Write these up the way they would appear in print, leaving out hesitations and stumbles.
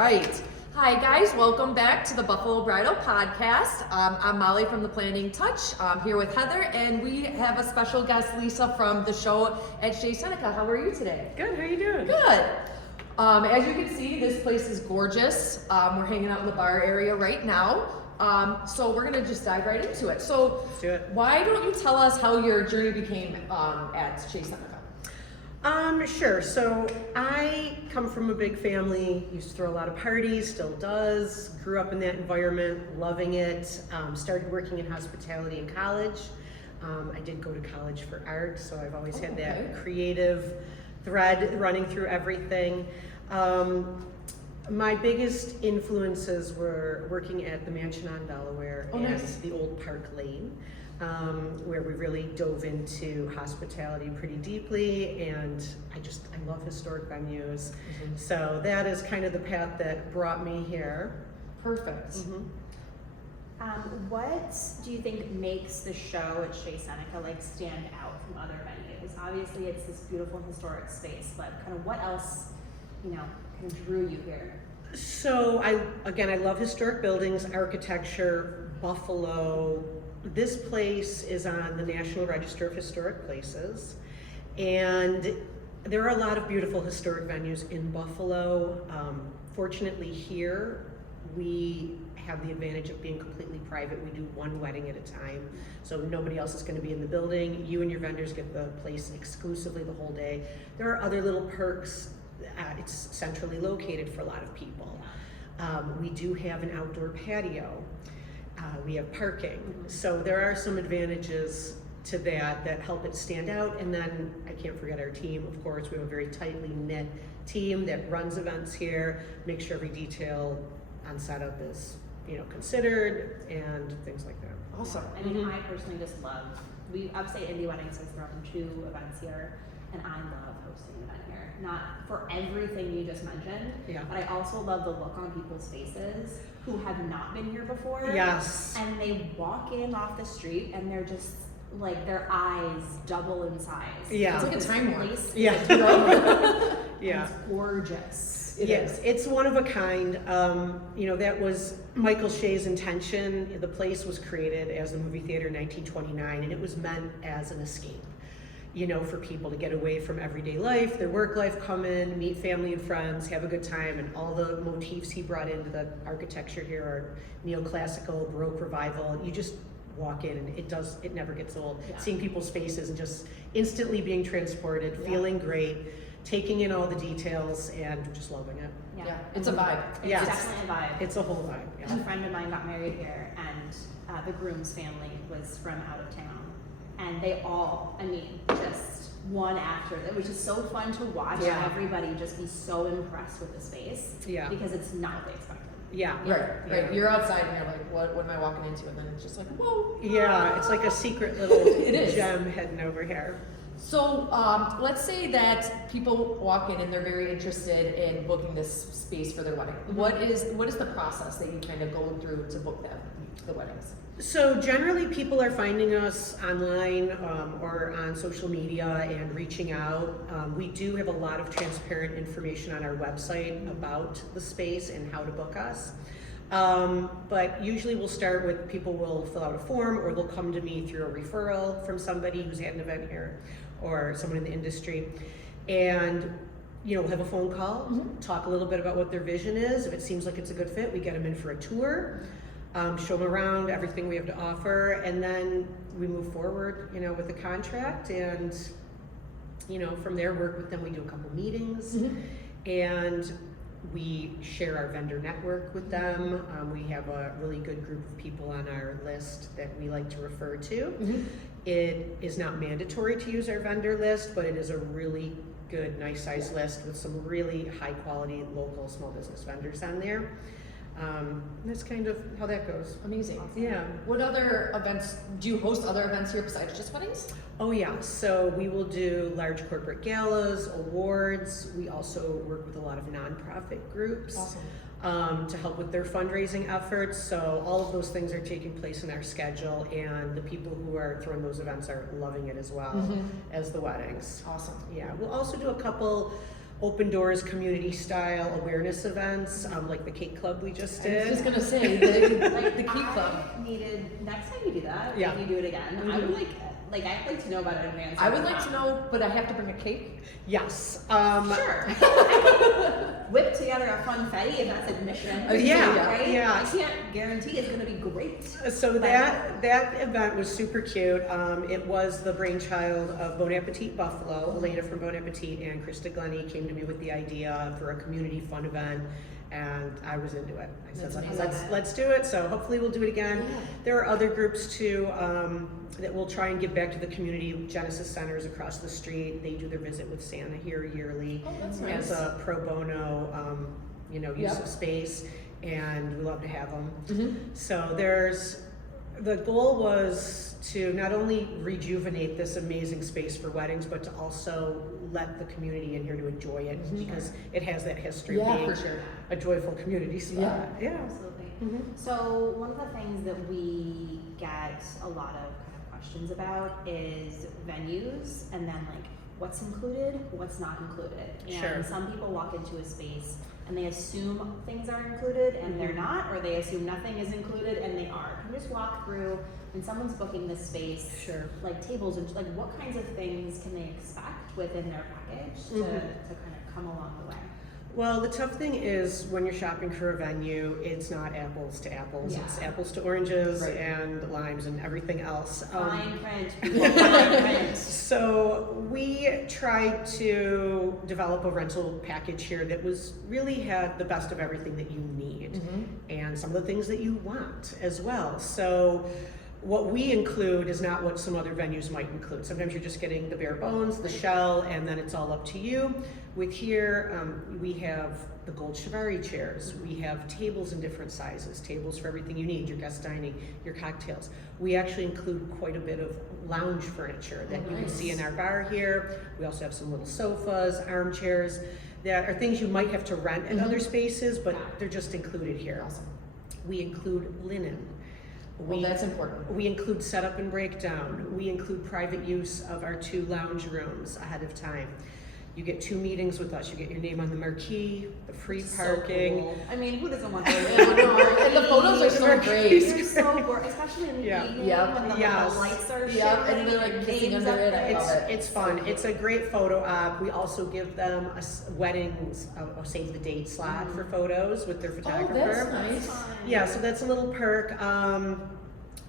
right. Hi guys, welcome back to the Buffalo Bridal Podcast. I'm Molly from the Planning Touch. I'm here with Heather, and we have a special guest, Lisa, from the show at Shea, Seneca. How are you today? Good, how are you doing? Good. As you can see, this place is gorgeous. We're hanging out in the bar area right now. So we're gonna just dive right into it. So Let's do it. why don't you tell us how your journey became at Shea, Seneca? Sure. So I come from a big family, used to throw a lot of parties, still does, grew up in that environment, loving it, started working in hospitality in college. I did go to college for art, so I've always had that creative thread running through everything. My biggest influences were working at the Mansion on Delaware and the old Park Lane. Where we really dove into hospitality pretty deeply, and I love historic venues. Mm-hmm. So that is kind of the path that brought me here. Perfect. Mm-hmm. What do you think makes the show at Shea Seneca stand out from other venues? Obviously it's this beautiful historic space, but kind of what else, kind of drew you here? So I love historic buildings, architecture, Buffalo. This place is on the National Register of Historic Places, and there are a lot of beautiful historic venues in Buffalo. Fortunately here, we have the advantage of being completely private. We do one wedding at a time, so nobody else is going to be in the building. You and your vendors get the place exclusively the whole day. There are other little perks. It's centrally located for a lot of people. We do have an outdoor patio. We have parking. So there are some advantages to that help it stand out. And then I can't forget our team, of course. We have a very tightly knit team that runs events here, makes sure every detail on setup is considered and things like that. Awesome. I mean, I personally just love, Upstate Indie Weddings has thrown 2 events here, and I love hosting an event here. Not for everything you just mentioned, but I also love the look on people's faces who have not been here before. Yes. And they walk in off the street and they're just their eyes double in size. Yeah. It's like a time warp. Yeah. Yeah. It's gorgeous. Yes, it's one of a kind. That was Michael Shea's intention. The place was created as a movie theater in 1929, and it was meant as an escape, for people to get away from everyday life, their work life, come in, meet family and friends, have a good time. And all the motifs he brought into the architecture here are neoclassical, Baroque revival. You just walk in and it never gets old. Yeah. Seeing people's faces and just instantly being transported, feeling great, taking in all the details and just loving it. Yeah, it's a vibe. It's definitely a vibe. It's a whole vibe. Yeah. A friend of mine got married here, and the groom's family was from out of town. And they all, just one after, it was just so fun to watch everybody just be so impressed with the space. Yeah. Because it's not what they expected. Yeah. Right. You're outside and you're like, what am I walking into? And then it's just like, whoa. Yeah, it's like a secret little gem heading over here. So let's say that people walk in and they're very interested in booking this space for their wedding. What is the process that you kind of go through to book the weddings? So generally people are finding us online or on social media and reaching out. We do have a lot of transparent information on our website about the space and how to book us. But usually we'll start with people will fill out a form, or they'll come to me through a referral from somebody who's had an event here or someone in the industry. And we'll have a phone call, talk a little bit about what their vision is. If it seems like it's a good fit, we get them in for a tour. Show them around everything we have to offer, and then we move forward, with the contract, and from there work with them. We do a couple meetings, and we share our vendor network with them. We have a really good group of people on our list that we like to refer to. It is not mandatory to use our vendor list, but it is a really good, nice size list with some really high quality local small business vendors on there. That's kind of how that goes. Amazing. Awesome. Yeah. What other events, do you host other events here besides just weddings? Oh yeah, so we will do large corporate galas, awards. We also work with a lot of nonprofit groups. To help with their fundraising efforts. So all of those things are taking place in our schedule, and the people who are throwing those events are loving it as well as the weddings. Awesome. Yeah, we'll also do a couple open doors, community style awareness events, like the cake club we just I was did. just gonna say, the key club. I needed, next time you do that, Yeah. if you do it again, I would I'd like to know about it in advance. I would like to know, but I have to bring a cake. Yes. Sure. I could whip together a funfetti if that's admission. Yeah, Right? yeah. I can't guarantee it's gonna be great. So that event was super cute. It was the brainchild of Bon Appetit Buffalo. Elena from Bon Appetit and Krista Glennie came to me with the idea for a community fun event, and I was into it. I said, That's let's do it. So hopefully we'll do it again. Yeah. There are other groups too that will try and give back to the community. Genesis Centers across the street, they do their visit with Santa here yearly Oh, that's as nice. a pro bono, use Yep. of space, and we love to have them. Mm-hmm. So the goal was to not only rejuvenate this amazing space for weddings, but to also let the community in here to enjoy it, Mhm. because it has that history of Yeah, being for sure. a joyful community spot. Yeah. Absolutely. Mhm. So one of the things that we get a lot of kind of questions about is venues, and then like what's included, what's not included. And Sure. some people walk into a space and they assume things are included and they're not, or they assume nothing is included and they are. Can you just walk through when someone's booking this space, Sure. like tables and like what kinds of things can they expect within their package to kind of come along the way? Well, the tough thing is when you're shopping for a venue, it's not apples to apples. Yeah. It's apples to oranges Right. and limes and everything else. Fine print, people, fine print. So we tried to develop a rental package here that was really had the best of everything that you need Mm-hmm. and some of the things that you want as well. So what we include is not what some other venues might include. Sometimes you're just getting the bare bones, the shell, and then it's all up to you. With here, we have the gold Chiavari chairs. We have tables in different sizes, tables for everything you need, your guest dining, your cocktails. We actually include quite a bit of lounge furniture that you can see in our bar here. We also have some little sofas, armchairs, that are things you might have to rent in other spaces, but they're just included here. Awesome. We include linen. Well, that's important. We include setup and breakdown. We include private use of our 2 lounge rooms ahead of time. You get 2 meetings with us. You get your name on the marquee, the free parking. So cool. I mean, who doesn't want those? And the photos are so great. They're so gorgeous, especially in the Yeah. evening Yep. when the, Yes. the lights are Yep, and shimmering they're, like, and kissing names under up it. I there. love it. It's fun. It's a great photo op. We also give them a weddings, a save the date slot for photos with their Oh, photographer. that's nice. Fun. Yeah, so that's a little perk.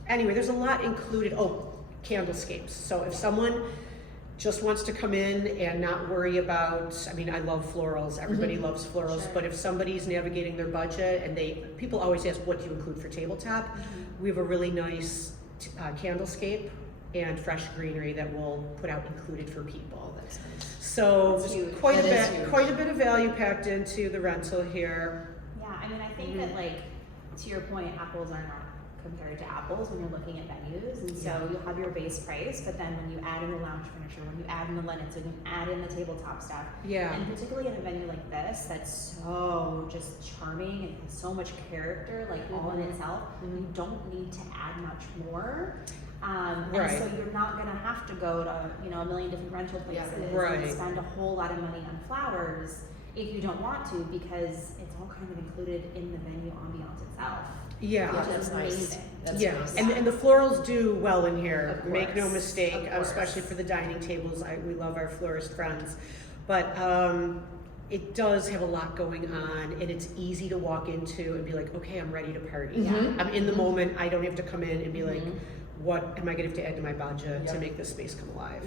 Anyway, there's a lot included. Oh, candlescapes. So if someone just wants to come in and not worry about, I mean, I love florals. Everybody loves florals. Sure. But if somebody's navigating their budget and people always ask, what do you include for tabletop? We have a really nice candlescape and fresh greenery that we'll put out included for people. That's nice. So That's there's huge. quite a That is bit, huge. quite a bit of value packed into the rental here. Yeah, I mean, I think that like to your point, apples are not compared to apples when you're looking at venues, and so you'll have your base price, but then when you add in the lounge furniture, when you add in the linens, when you add in the tabletop stuff, Yeah. and particularly in a venue like this that's so just charming and has so much character, like all in itself, you don't need to add much more. And Right. so you're not gonna have to go to a million different rental places Right. and spend a whole lot of money on flowers if you don't want to, because it's all kind of included in the venue ambiance itself. Yeah. Yeah, Which that's is nice. amazing. That's Yeah, nice. and the florals do well in here. Of Make no course, mistake, of course. especially for the dining tables. We love our florist friends, but it does have a lot going on, and it's easy to walk into and be like, okay, I'm ready to party. Mhm. I'm in the moment. I don't have to come in and be like, Mhm. what am I gonna have to add to my budget to Yep. make this space come alive?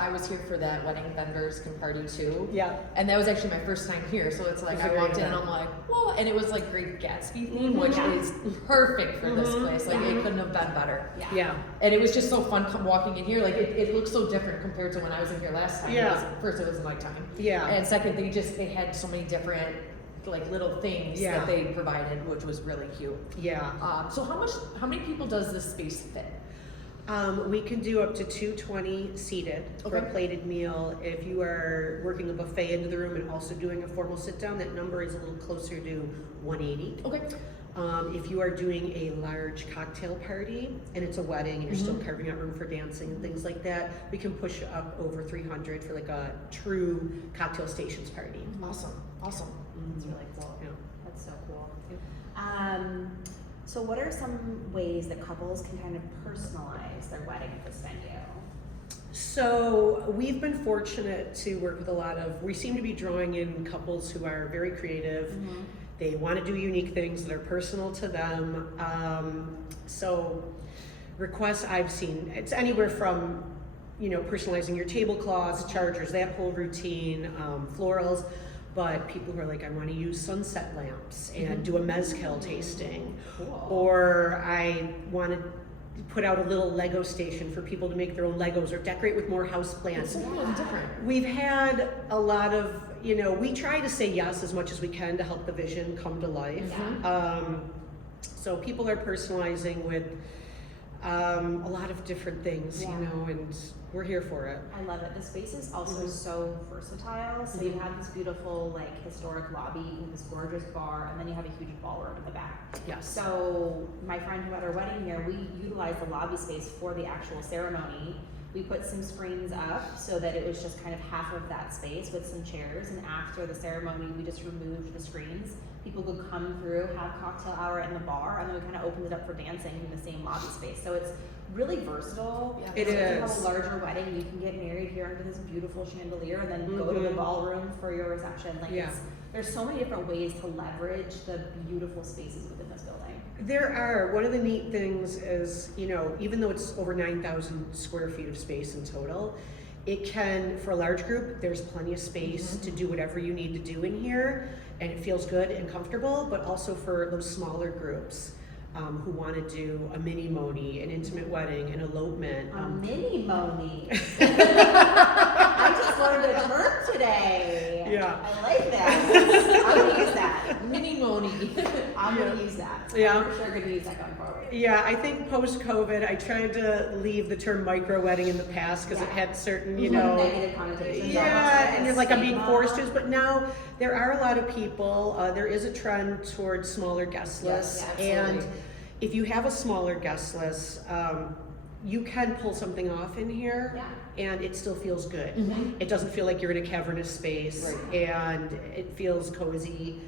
I was here for that wedding vendors can party too. Yeah. And that was actually my first time here, so it's like It's a I great walked in and event. I'm like, whoa, and it was like Great Gatsby theme, Mhm. which Yeah. is perfect for this Mhm. place. Like Yeah. it couldn't have been better. Yeah. Yeah. And it was just so fun walking in here. Like it looks so different compared to when I was in here last time. Yeah. First it was nighttime. Yeah. And second, they had so many different like little things Yeah. that they provided, which was really cute. Yeah. So how many people does this space fit? We can do up to 220 seated for a Okay. plated meal. If you are working a buffet into the room and also doing a formal sit down, that number is a little closer to 180. Okay. If you are doing a large cocktail party and it's a wedding and you're still carving out room for dancing and things like that, we can push up over 300 for like a true cocktail stations party. Awesome. That's really cool. Yeah. That's so cool. So what are some ways that couples can kind of personalize their wedding at this venue? So we've been fortunate to work with we seem to be drawing in couples who are very creative. They want to do unique things that are personal to them. So requests I've seen, it's anywhere from, personalizing your tablecloths, chargers, that whole routine, florals, but people who are like, I want to use sunset lamps and do a mezcal tasting. Cool. Or I want to put out a little Lego station for people to make their own Legos or decorate with more house plants. It's a little different. We've had a lot of, we try to say yes as much as we can to help the vision come to life. So people are personalizing with a lot of different things, and we're here for it. I love it. The space is also so versatile. So you have this beautiful, historic lobby with this gorgeous bar, and then you have a huge ballroom in the back. Yes. So my friend who had her wedding here, we utilized the lobby space for the actual ceremony. We put some screens up so that it was just kind of half of that space with some chairs, and after the ceremony, we just removed the screens. People could come through, have cocktail hour in the bar, and then we kind of opened it up for dancing in the same lobby space. So it's really versatile. Yeah. It So if you is. have a larger wedding, you can get married here under this beautiful chandelier and then go to the ballroom for your reception. There's so many different ways to leverage the beautiful spaces within this building. There are. One of the neat things is, even though it's over 9,000 square feet of space in total, it can, for a large group, there's plenty of space to do whatever you need to do in here, and it feels good and comfortable, but also for those smaller groups who want to do a mini moni, an intimate wedding, an elopement. A mini moni. I just learned a term today. Yeah. I like that. I'm gonna use that. Mini Moni. I'm gonna use that. Yeah. I'm for sure gonna use that going forward. Yeah, I think post-COVID, I tried to leave the term micro wedding in the past because it had certain, Negative connotations. yeah, and you're like, I'm being Stigma. forced to, but now there are a lot of people, there is a trend towards smaller guest lists. Yes, absolutely. And if you have a smaller guest list, you can pull something off in here and it still feels good. It doesn't feel like you're in a cavernous space and it feels cozy.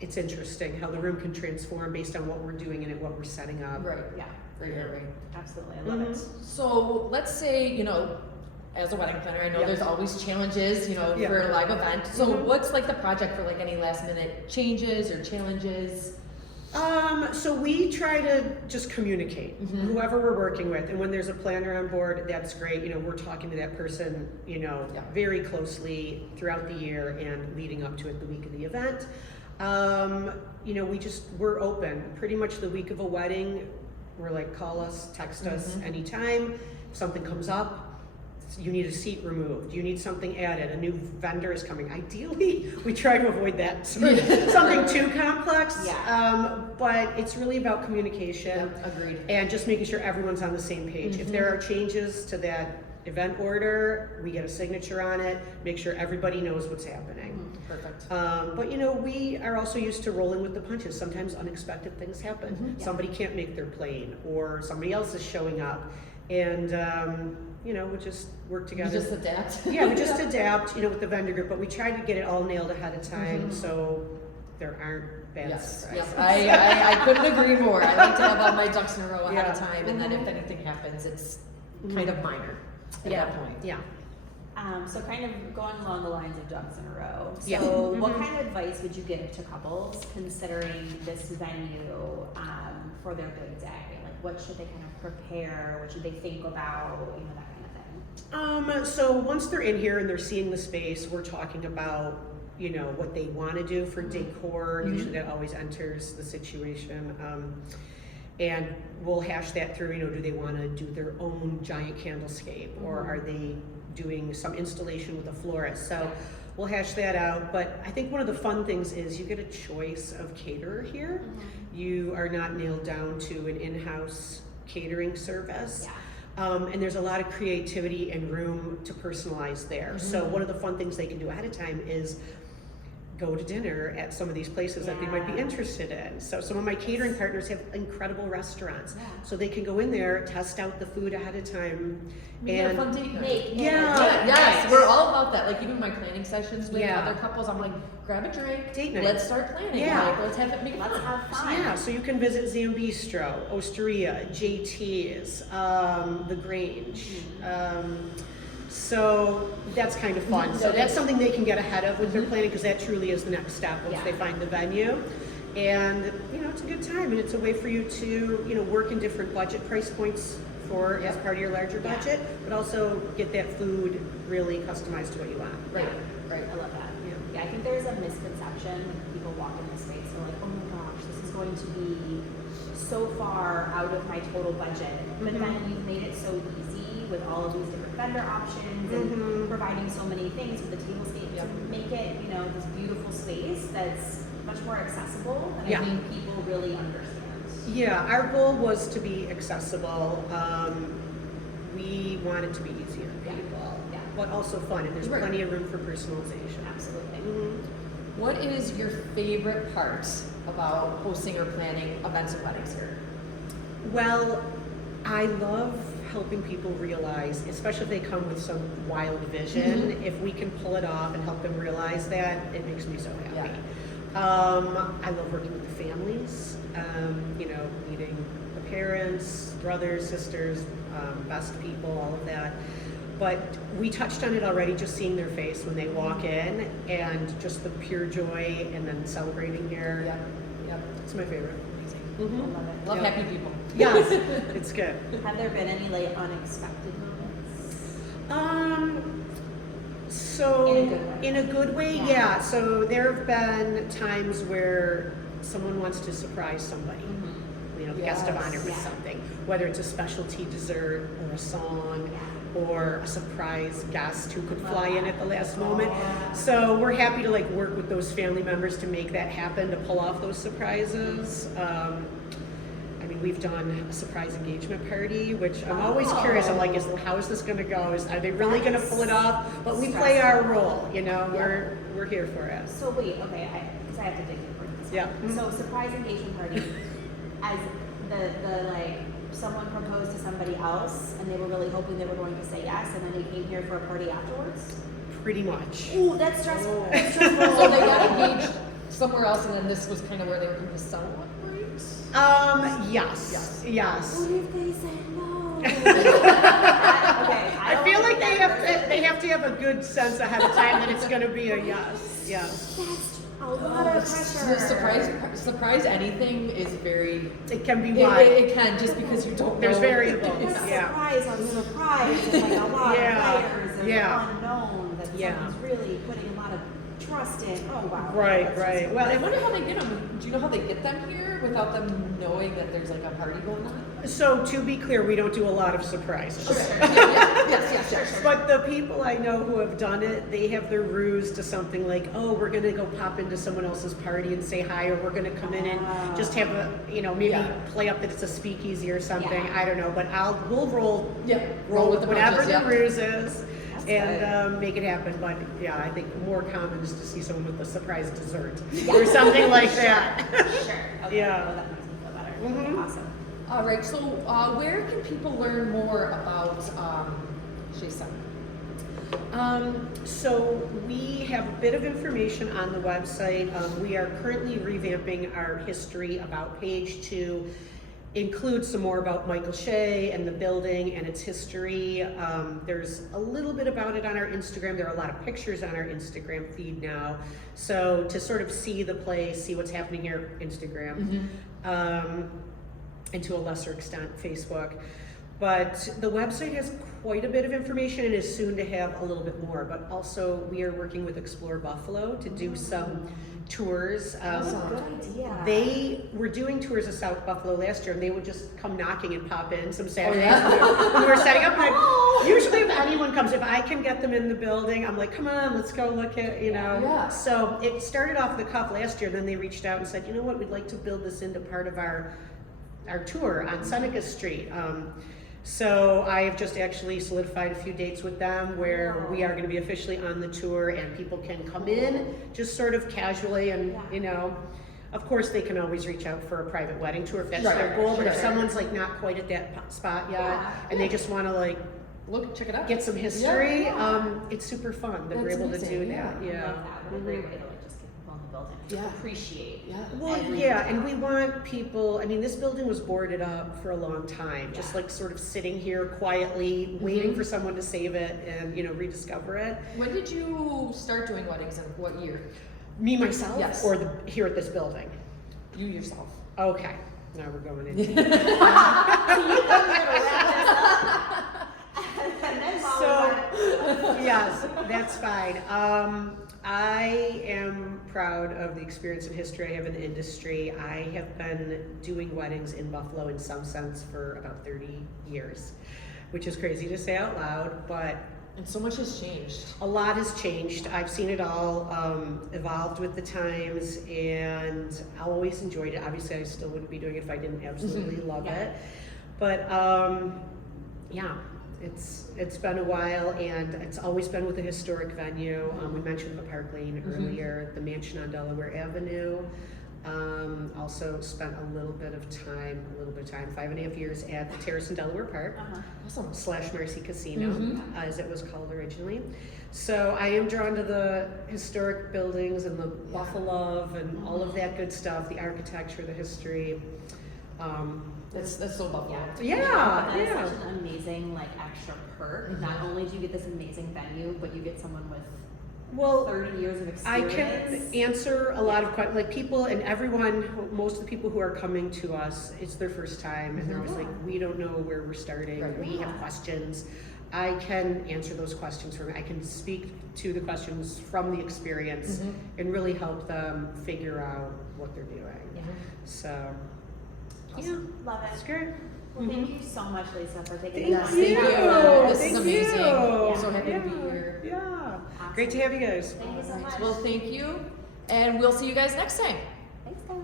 It's interesting how the room can transform based on what we're doing in it, what we're setting up. Right. Yeah. Right. Absolutely. I love it. So let's say, as a wedding planner, I know there's always challenges, for a live event. So what's like the project for like any last minute changes or challenges? So we try to just communicate, whoever we're working with, and when there's a planner on board, that's great. We're talking to that person, very closely throughout the year and leading up to it the week of the event. We're open. Pretty much the week of a wedding, we're like, call us, text us anytime. If something comes up, you need a seat removed, you need something added, a new vendor is coming. Ideally, we try to avoid that something too complex. But it's really about communication. Agreed. And just making sure everyone's on the same page. If there are changes to that event order, we get a signature on it, make sure everybody knows what's happening. Perfect. But we are also used to rolling with the punches. Sometimes unexpected things happen. Somebody can't make their plane, or somebody else is showing up, and we just work together. You just adapt. Yeah, we just adapt, with the vendor group, but we try to get it all nailed ahead of time so there aren't bad surprises. Yes, I couldn't agree more. I like to have all my ducks in a row ahead of time, and then if anything happens, it's kind of minor at that point. Yeah. So kind of going along the lines of ducks in a row. So Yeah. what kind of advice would you give to couples considering this venue for their big day? Like what should they kind of prepare? What should they think about? That kind of thing. So once they're in here and they're seeing the space, we're talking about, what they want to do for decor. Usually that always enters the situation. And we'll hash that through, do they want to do their own giant candlescape, or are they doing some installation with a florist? So we'll hash that out. But I think one of the fun things is you get a choice of caterer here. You are not nailed down to an in-house catering service. And there's a lot of creativity and room to personalize there. So one of the fun things they can do ahead of time is go to dinner at some of these places that they might be Yeah. interested in. So some of my catering partners have incredible restaurants, Yeah. so they can go in there, test out the food ahead of time, Maybe a and fun date night. Make Yeah. Yes, we're all about that. Like even my planning sessions with Yeah. other couples, I'm like, grab a drink, Date night. let's start planning. Yeah. Like, let's have it make it Let's fun. have fun. yeah, so you can visit Zambistro, Osteria, JT's, the Grange. So that's kind of fun. So that's something they can get ahead of with their planning, because that truly is the next step once Yeah. they find the venue. And it's a good time, and it's a way for you to work in different budget price points for as part of your larger Yeah. budget, but also get that food really customized to what you want. Right, right. I love that. Yeah. Yeah, I think there's a misconception when people walk in this space. They're like, oh my gosh, this is going to be so far out of my total budget. But then you've made it so easy with all of these different vendor options and providing so many things with the table state to make it, this beautiful space that's much more accessible. And Yeah. I think people really understand. Yeah, our goal was to be accessible. We want it to be easy on Yeah. people, Yeah. but also fun, and there's Right. plenty of room for personalization. Absolutely. What is your favorite part about hosting or planning events and weddings here? Well, I love helping people realize, especially if they come with some wild vision, if we can pull it off and help them realize that, it makes me so happy. I love working with the families, meeting the parents, brothers, sisters, best people, all of that. But we touched on it already, just seeing their face when they walk in, and just the pure joy, and then celebrating here. Yep. It's my favorite. I love it. Love Yep. happy people. Yes, it's good. Have there been any unexpected moments? So In a good way. yeah. Yeah. So there have been times where someone wants to surprise somebody, guest of honor with Yes. something, whether it's a specialty dessert or a song or a surprise guest who could fly in at the last moment. So we're happy to work with those family members to make that happen, to pull off those surprises. We've done a surprise engagement party, which I'm always curious. I'm like, how is this going to go? Are they really going to pull it off? But we play our role, we're here for it. So wait, okay, because I have to dig deeper into this. Yeah. So surprise engagement party, as the someone proposed to somebody else, and they were really hoping they were going to say yes, and then they came here for a party afterwards. Pretty much. Ooh, that's stressful. That's So stressful. they got engaged somewhere else, and then this was kind of where they were going to celebrate. Yes. What if they said no? Okay, I feel like they have to have a good sense ahead of time that it's going to be a yes. Yes. That's a lot of pressure. Surprise anything is very. It can be It, wide. it can just because you don't know. There's variables. What's Yeah. surprise on surprise? It's like a lot Yeah. of layers and Yeah. unknown that Yeah. someone's really putting a lot of trust in. Oh wow. Right. That's Right. just- Well, I wonder how they get them. Do you know how they get them here without them knowing that there's a party going on? so to be clear, we don't do a lot of surprises. Yes. But the people I know who have done it, they have their ruse to something like, oh, we're going to go pop into someone else's party and say hi, or we're going to come in and just have a, maybe Yeah. play up that it's a speakeasy or something. Yeah. I don't know, but we'll roll Roll with the whatever punches, the ruse is That's and make it happen. But yeah, I think more common is to see someone with a surprise dessert or something like that. Sure. Okay. Yeah. Well, that makes me feel better. Mhm. Awesome. All right. So, where can people learn more about Shea Seneca? So we have a bit of information on the website. We are currently revamping our history about page to include some more about Michael Shea and the building and its history. There's a little bit about it on our Instagram. There are a lot of pictures on our Instagram feed now. So to sort of see the place, see what's happening here, Instagram, and to a lesser extent, Facebook. But the website has quite a bit of information and is soon to have a little bit more. But also, we are working with Explore Buffalo to do some tours. Good idea. They were doing tours of South Buffalo last year, and they would just come knocking and pop in some Saturdays. yeah? when we were setting up. And usually, if anyone comes, if I can get them in the building, I'm like, come on, let's go look at, Yeah. So it started off the cuff last year. Then they reached out and said, you know what, we'd like to build this into part of our tour on Seneca Street. So I have just actually solidified a few dates with them where we are going to be officially on the tour, and people can come in just sort of casually, and you know, of course they can always reach out for a private wedding tour if that's their goal. But if someone's like not quite at that spot yet, and they just want to like check it out, get some history, it's super fun that we're able to do that. I love that. What a great way to like just get people in the building. Just appreciate. Well, and we want people. I mean, this building was boarded up for a long time, just like sort of sitting here quietly, waiting for someone to save it and rediscover it. When did you start doing weddings, and what year? Me myself, Yes. or here at this building. You yourself. Okay, now we're going into. So you think we're gonna wrap this up? And then Yes, that's fine. I am proud of the experience and history I have in the industry. I have been doing weddings in Buffalo in some sense for about 30 years, which is crazy to say out loud, but And so much has changed. a lot has changed. I've seen it all evolved with the times, and I always enjoyed it. Obviously, I still wouldn't be doing it if I didn't absolutely love it. But yeah, it's been a while, and it's always been with a historic venue. We mentioned the Park Lane earlier, the mansion on Delaware Avenue. Also spent a little bit of time, 5.5 years at the Terrace in Delaware Park. Awesome. / Mercy Casino, as it was called originally. So I am drawn to the historic buildings and the Buffalo and all of that good stuff, the architecture, the history. That's so Buffalo. That is Yeah. such an amazing like extra perk. Not only do you get this amazing venue, but you get someone with Well, 30 years of I experience. can answer a lot of questions. Like people and everyone, most of the people who are coming to us, it's their first time, and they're always like, we don't know where we're starting. Right. We have questions. I can answer those questions for me. I can speak to the questions from the experience and really help them figure out what they're doing. So, Awesome. Love it's it. great. Well, thank you so much, Lisa, for taking Thank the time. Thank you. you. This Thank is amazing. you. So happy to be here. Yeah. Awesome. Great to have you guys. Thank you so All right. much. Well, thank you, and we'll see you guys next time. Thanks, guys.